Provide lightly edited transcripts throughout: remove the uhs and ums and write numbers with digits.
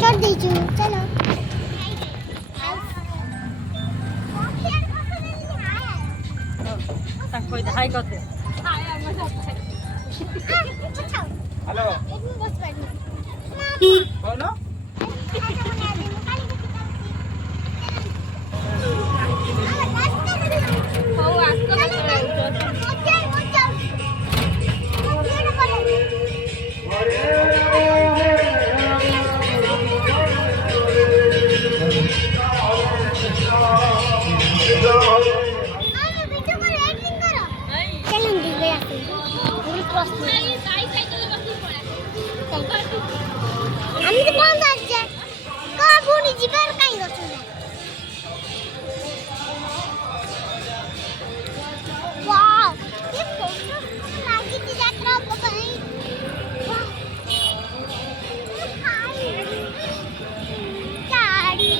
चढ़ दीजिए चलो कोई हाय करते हेलो कौन আমি তো বন্ধ আছে কাবুনি জিবার কাই গছো वाओ ये फोटो लागी थी यात्रा बताई गाड़ी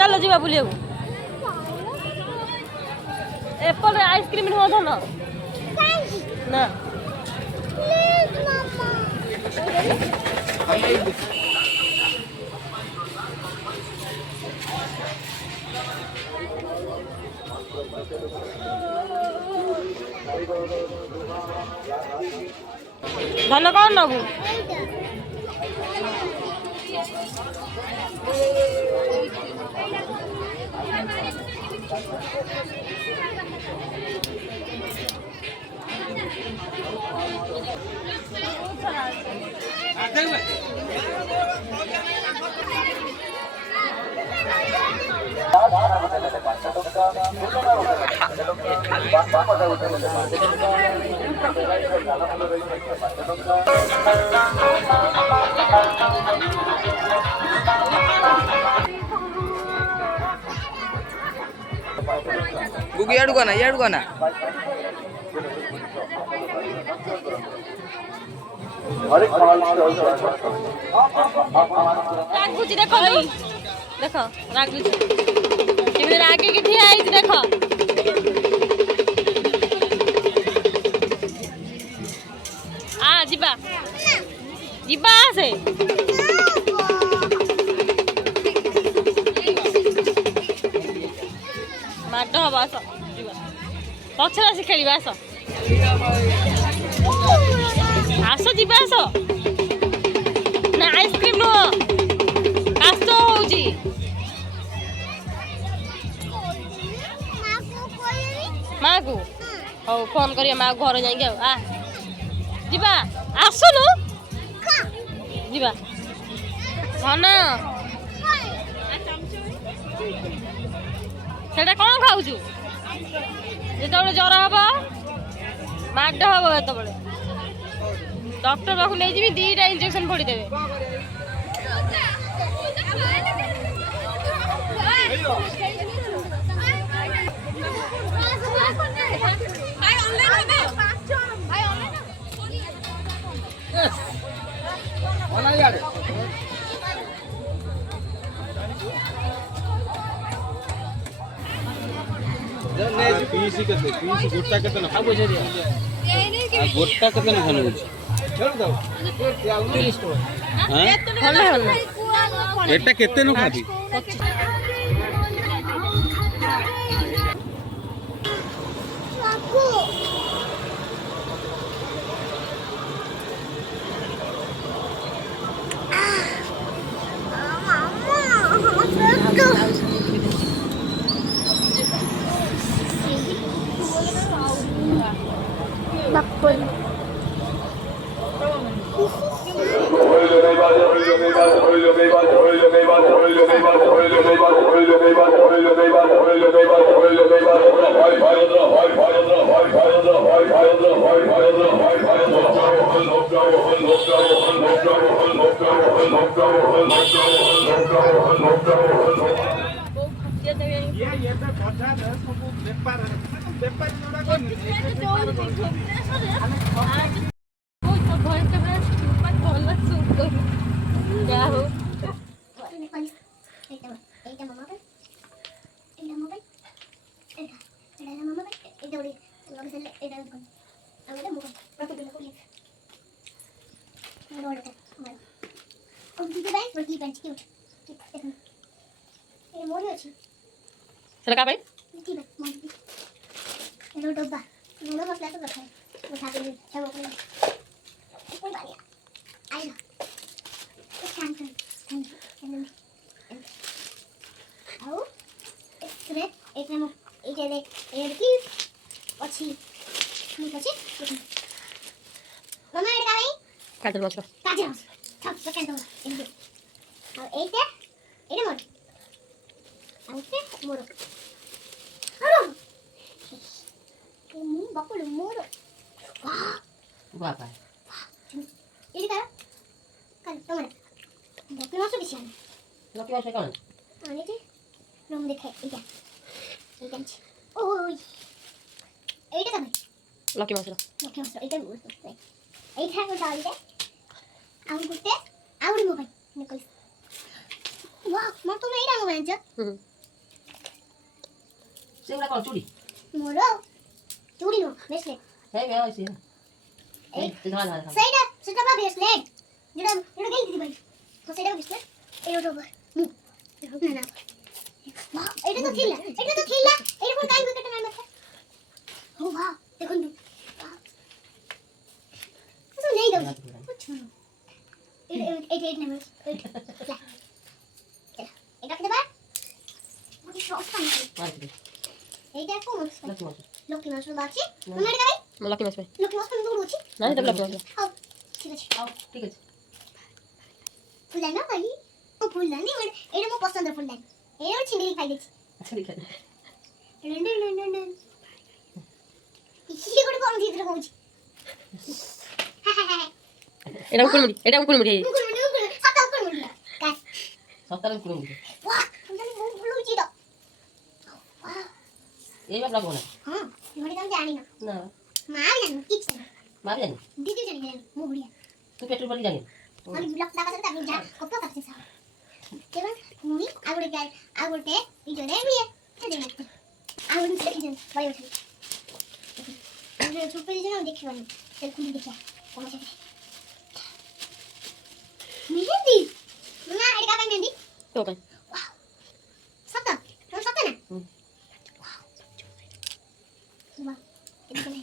चलो जीवा बुलिया एप्पल आइसक्रीम हो धन ना प्लीज मम्मा धन कौन नबू गुगु याडू गाना राग बुझी देखो भाई देखो राग बुझी केमे आगे के ठिया आई देखो आ जीबा जीबा से माड हबा आस जीबा पछरा से खेलिबा आस आस जीबा आस ना आइसक्रीम नो कास होउजी माँ को हौ फोन करिया माँ घर जाइए आ जीबा आसुनु जीबा धन सेटा कौन खाऊछु जेतबेले ज्वर हबो माड हबो एतबेले डॉक्टर पाखु ले जीबी 2टा इंजेक्शन फोड़ी देबे पीसी केते पीसी गोटा केते ना सब बुझे दिया गोटा केते ना खाने बुझे छोड़ दो 30 टका हां ଭଲ ଭଲ एटा केते नु खाबी Aku. Bakpun. ये पे पठा दे सब बेपार बेपार जोड़ा कोन Eta mama pe. Eta mama pe. Eta mama pe. Eta udah. Lalu saya eta kan. Ada bukan. Berapa dulu kulit. Ada ada. Oh, kita baik pergi bench cute. Ini mau dia sih. সেটা কার ভাই Kita baik mau. Ini udah bah. Ini udah masuk lagi berapa? Udah habis. Coba kulit. Kulit banyak. Ayo. Cantik. Cantik. ଆଉ ଏଥିରେ ଏଇଟା ମୁଁ ଏଇଟାରେ ଏଡ଼କି ଅଛି ଠିକ୍ ଅଛି ମାମା ଏଇଟା ଭାଇ কাজের মাছ କାଜର ସବ ସେକେଣ୍ଡ ଏମିତି ଆଉ ଏଇଟା ଏଇଟା ମୋର ଆଉ ଏଇଟା ମୋର ମୁଁ ବକୁଲ ମୋର বাবা ଏଇଟା କାଲ ତମର ବକୁଲ ମାସ ବେଶୀ ଆଣି লকি মাছ কেমন আনিতে রং দেখে এইটা এইটা আছে ওই এইটা কেমন লকি মাছ ওকে মাত্র এইটা বুঝতে এইটা কোটা আইতে আউ গুটে আউরি মোবাইল নিকল ওয়া মা তুমি এইটা মোবাইল আনছ হুম সেগুলা কোন চুড়ি মোরো চুড়ি নো ব্রেসলেট হ্যাঁ মেয়ে হইছে এই ধর ধর সেইটা সেটা বা ব্রেসলেট যেটা যেটা গেই দিদি ভাই তো সেটা ব্রেসলেট এইটা তো না না মা এটা তো খিলা এটা কোন কাই গুটে না মাথা ও বাহ দেখুন তো নেই দাও কুছ না এটা নাম্বার এটা কি দেবা মুই সব পানি এইটা কোন লকি মাছ বাকি তুমি এটা গাই লকি মাছ ভাই লকি মাছ কোন দূর আছে না এটা লকি মাছ আও ঠিক আছে ঠিক আছে ফুল না ভাই ও ফুল না নি এটা মো পছন্দ ফুল না এটা ছিঁড়ে খাই দিছি আচ্ছা ঠিক আছে লন্ডন ইসি করে কোন দিতে কইছি এটা কোন মুড়ি সাতা কোন মুড়ি গাছ সপ্তাহে কোন মুড়ি বাহ তুমি বহুত ভালো হইছি দাও বাহ এই বাবলা কোন হ্যাঁ তুমি তো জানি না না মা জানি কিছু না মারি জানি দিদি জানি মো বুড়িয়া তুই পেট্রোল বলি জানি আমি ব্লক টাকা সাথে আমি যা কত কাছে সা কেবল মুই আগোটে ইজরে বিয়ে ছেড়ে না আগোটে দেখি দেন বাড়ি উঠে আমি চুপে দিই না দেখি বানি তেল খুলি দেখি কোন আছে মেহেন্দি না এটা কাকা মেহেন্দি তো কাই সত্য তুমি সত্য না বাহ এটা কেন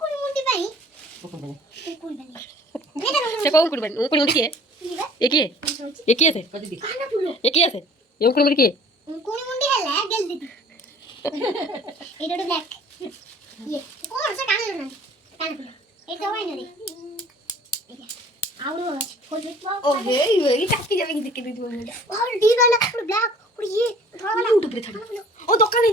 কোন মুন্ডি ভাই কোন বলে কোন বানি সে কোন মুড়ি কি এ কি এ কি আছে কত দি কানা ফুলো এ কি আছে এ কোন মুড়ি কি কোন মুন্ডি হেলা গেল দিতি এটা তো ব্ল্যাক ইয়ে কোন সে কানা না কানা ফুলো এটা হয় না রে এটা আউড়ো আছে কই দেখো ও এই চাকরি যাবে কি দেখে দিই তুমি ও ডিবালা ব্ল্যাক ও ইয়ে ধরা বালা উঠে পড়ে থাকে ও দোকানে